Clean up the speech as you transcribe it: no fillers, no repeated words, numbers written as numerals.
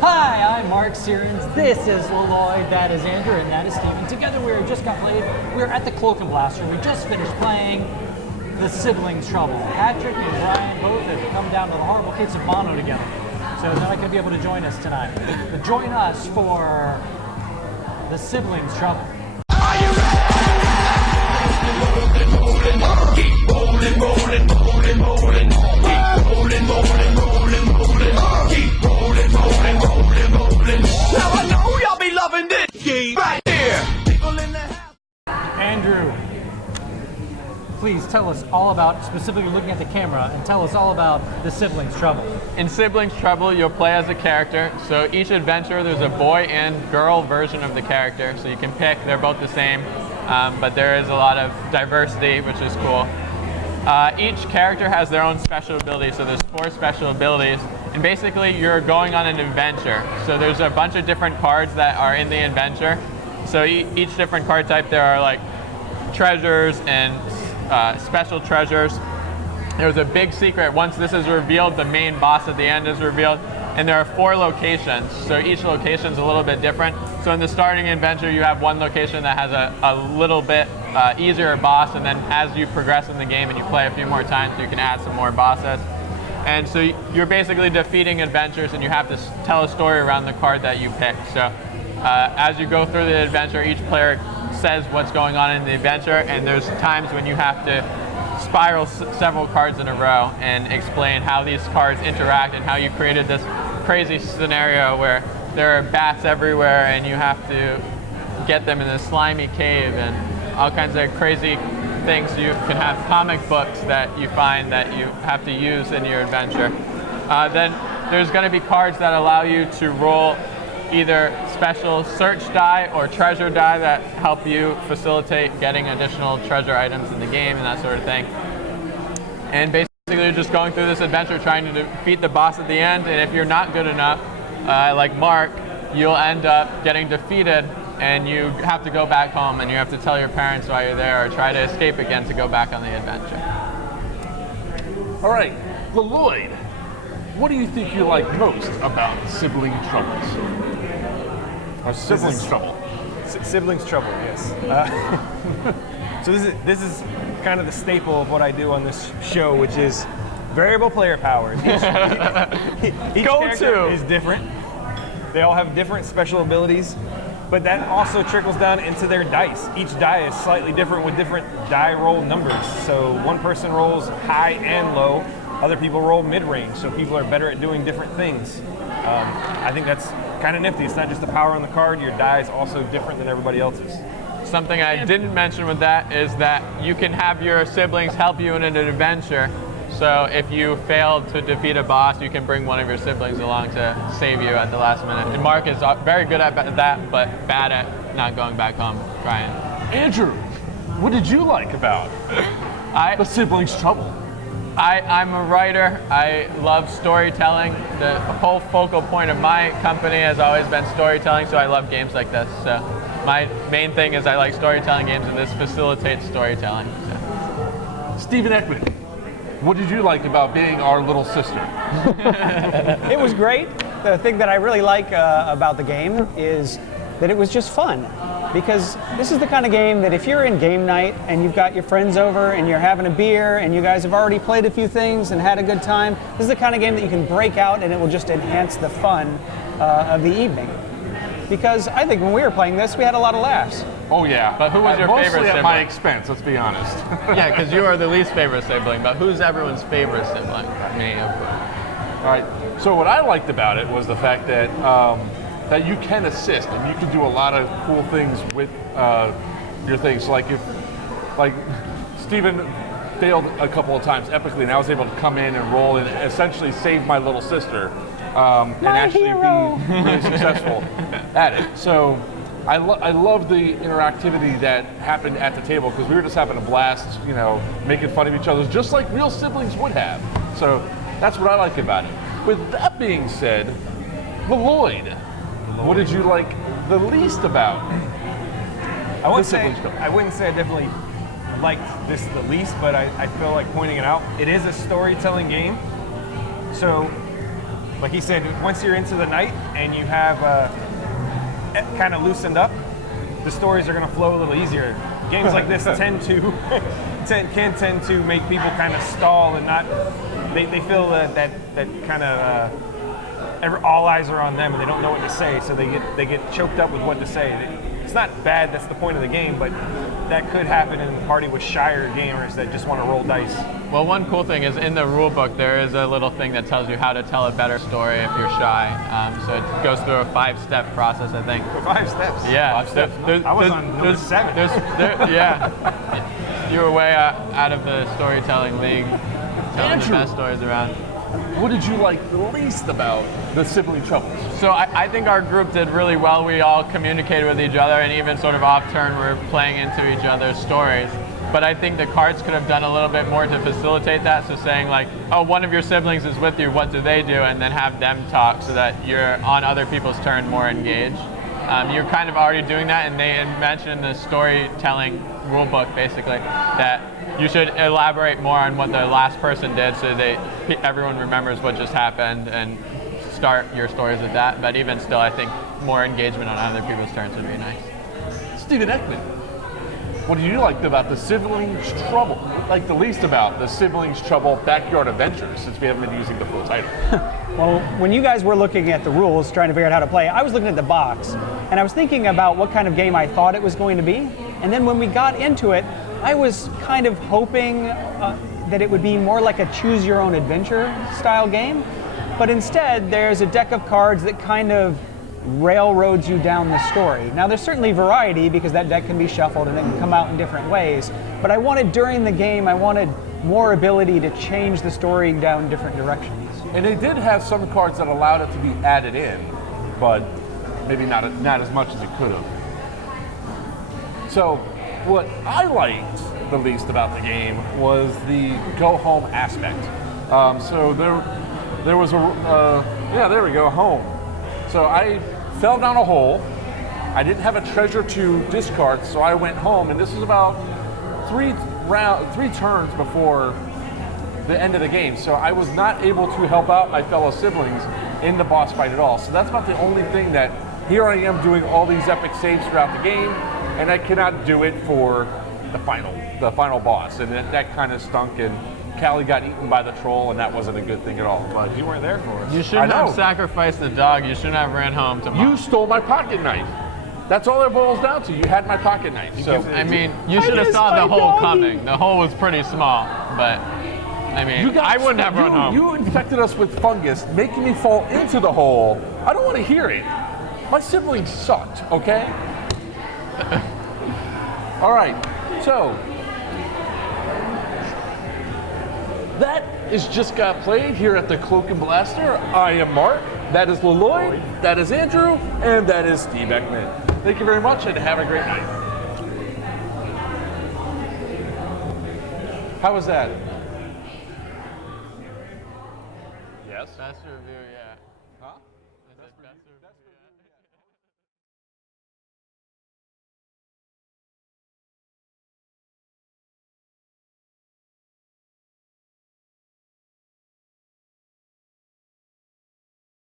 Hi, I'm Mark Sirens. This is Lloyd, that is Andrew, and that is Steven. Together we just got played. We're at the Cloak and Blaster. We just finished playing the Siblings Trouble. Patrick and Brian both have come down to the horrible kids of Mono together. So they're not going to be able to join us tonight. But join us for the Siblings Trouble. Are you ready? Keep rolling, rolling, rolling, rolling, rolling. Keep rolling, rolling, rolling, rolling. Keep rolling, rolling, rolling, rolling. Now I know y'all be loving this game right here. People in the house. Andrew, please tell us all about, specifically looking at the camera, and tell us all about the Siblings Trouble. In Siblings Trouble, you'll play as a character. So each adventure, there's a boy and girl version of the character. So you can pick, they're both the same, but there is a lot of diversity, which is cool. Each character has their own special abilities, so there's 4 special abilities. And basically, you're going on an adventure. So there's a bunch of different cards that are in the adventure. So each different card type, there are like treasures and special treasures. There's a big secret. Once this is revealed, the main boss at the end is revealed. And there are 4 locations, so each location is a little bit different. So in the starting adventure, you have one location that has a little bit easier boss, and then as you progress in the game and you play a few more times, you can add some more bosses. And so you're basically defeating adventures, and you have to tell a story around the card that you picked. So as you go through the adventure, each player says what's going on in the adventure, and there's times when you have to spiral several cards in a row and explain how these cards interact and how you created this crazy scenario where there are bats everywhere and you have to get them in a slimy cave and all kinds of crazy things. You can have comic books that you find that you have to use in your adventure. Then there's going to be cards that allow you to roll either special search die or treasure die that help you facilitate getting additional treasure items in the game and that sort of thing. And basically you're just going through this adventure trying to defeat the boss at the end, and if you're not good enough, like Mark, you'll end up getting defeated and you have to go back home and you have to tell your parents why you're there or try to escape again to go back on the adventure. All right, Lloyd, what do you think you like most about Sibling Troubles? Or Siblings Trouble? Siblings Trouble, yes. So this is kind of the staple of what I do on this show, which is variable player powers. Each character is different. They all have different special abilities, but that also trickles down into their dice. Each die is slightly different with different die roll numbers. So one person rolls high and low, other people roll mid-range, so people are better at doing different things. I think that's kind of nifty. It's not just the power on the card, your die is also different than everybody else's. Something I didn't mention with that is that you can have your siblings help you in an adventure. So if you fail to defeat a boss, you can bring one of your siblings along to save you at the last minute. And Mark is very good at that, but bad at not going back home trying. Andrew, what did you like about the Siblings Trouble? I'm a writer. I love storytelling. The whole focal point of my company has always been storytelling, so I love games like this. So my main thing is I like storytelling games, and this facilitates storytelling. So. Stephen Ekman, what did you like about being our little sister? It was great. The thing that I really like about the game is that it was just fun. Because this is the kind of game that if you're in game night and you've got your friends over and you're having a beer and you guys have already played a few things and had a good time, this is the kind of game that you can break out and it will just enhance the fun of the evening. Because I think when we were playing this, we had a lot of laughs. Oh yeah, but who was your favorite sibling? Mostly at my expense, let's be honest. Yeah, because you are the least favorite sibling, but who's everyone's favorite sibling? Me, of course. All right, so what I liked about it was the fact that that you can assist and you can do a lot of cool things with your things. So like if Steven failed a couple of times epically, and I was able to come in and roll and essentially save my little sister and actually be really successful at it. So I love the interactivity that happened at the table because we were just having a blast, you know, making fun of each other, just like real siblings would have. So that's what I like about it. With that being said, Lloyd, what did you like the least about? I wouldn't say I definitely liked this the least, but I feel like pointing it out. It is a storytelling game, so like he said, once you're into the night and you have kind of loosened up, the stories are going to flow a little easier. Games like this can tend to make people kind of stall and not. They feel that kind of all eyes are on them and they don't know what to say, so they get choked up with what to say. It's not bad. That's the point of the game, but that could happen in a party with shyer gamers that just want to roll dice. Well, one cool thing is in the rule book there is a little thing that tells you how to tell a better story if you're shy. So it goes through a 5-step process, I think. 5 steps. Yeah. 5 steps. I was on number 7. Yeah. You were way out of the storytelling league, telling the best stories around. What did you like the least about the sibling troubles? So I think our group did really well. We all communicated with each other, and even sort of off turn, we're playing into each other's stories. But I think the cards could have done a little bit more to facilitate that. So saying like, oh, one of your siblings is with you, what do they do? And then have them talk so that you're on other people's turn more engaged. You're kind of already doing that, and they had mentioned in the storytelling rule book basically that you should elaborate more on what the last person did so everyone remembers what just happened and start your stories with that. But even still, I think more engagement on other people's turns would be nice. Stephen Eckman, what did you like about the siblings trouble? Like the least about the siblings trouble backyard adventures, since we haven't been using the full title? Well, when you guys were looking at the rules, trying to figure out how to play, I was looking at the box, and I was thinking about what kind of game I thought it was going to be. And then when we got into it, I was kind of hoping that it would be more like a choose-your-own-adventure style game. But instead, there's a deck of cards that kind of railroads you down the story. Now, there's certainly variety because that deck can be shuffled and it can come out in different ways. But I wanted, during the game, I wanted more ability to change the story down different directions. And they did have some cards that allowed it to be added in, but maybe not as much as it could have. So, what I liked the least about the game was the go-home aspect. So there was there we go, home. So I fell down a hole. I didn't have a treasure to discard, so I went home, and this was about three turns before the end of the game. So I was not able to help out my fellow siblings in the boss fight at all. So that's about the only thing that here I am doing all these epic saves throughout the game, and I cannot do it for the final boss, and that kind of stunk. And Callie got eaten by the troll, and that wasn't a good thing at all. But You weren't there for us. You shouldn't have sacrificed the dog. You shouldn't have ran home to mom. you stole my pocket knife. That's all it boils down to. You had my pocket knife. So I mean, you should have saw the hole coming. The hole was pretty small, but I mean, I wouldn't have run home. You infected us with fungus, making me fall into the hole. I don't want to hear it. My siblings sucked, okay? All right, so that is Just Got Played here at the Cloak and Blaster. I am Mark, that is Lloyd, that is Andrew, and that is Steve Eckman. Thank you very much and have a great night. How was that? Yes. Best review, yeah.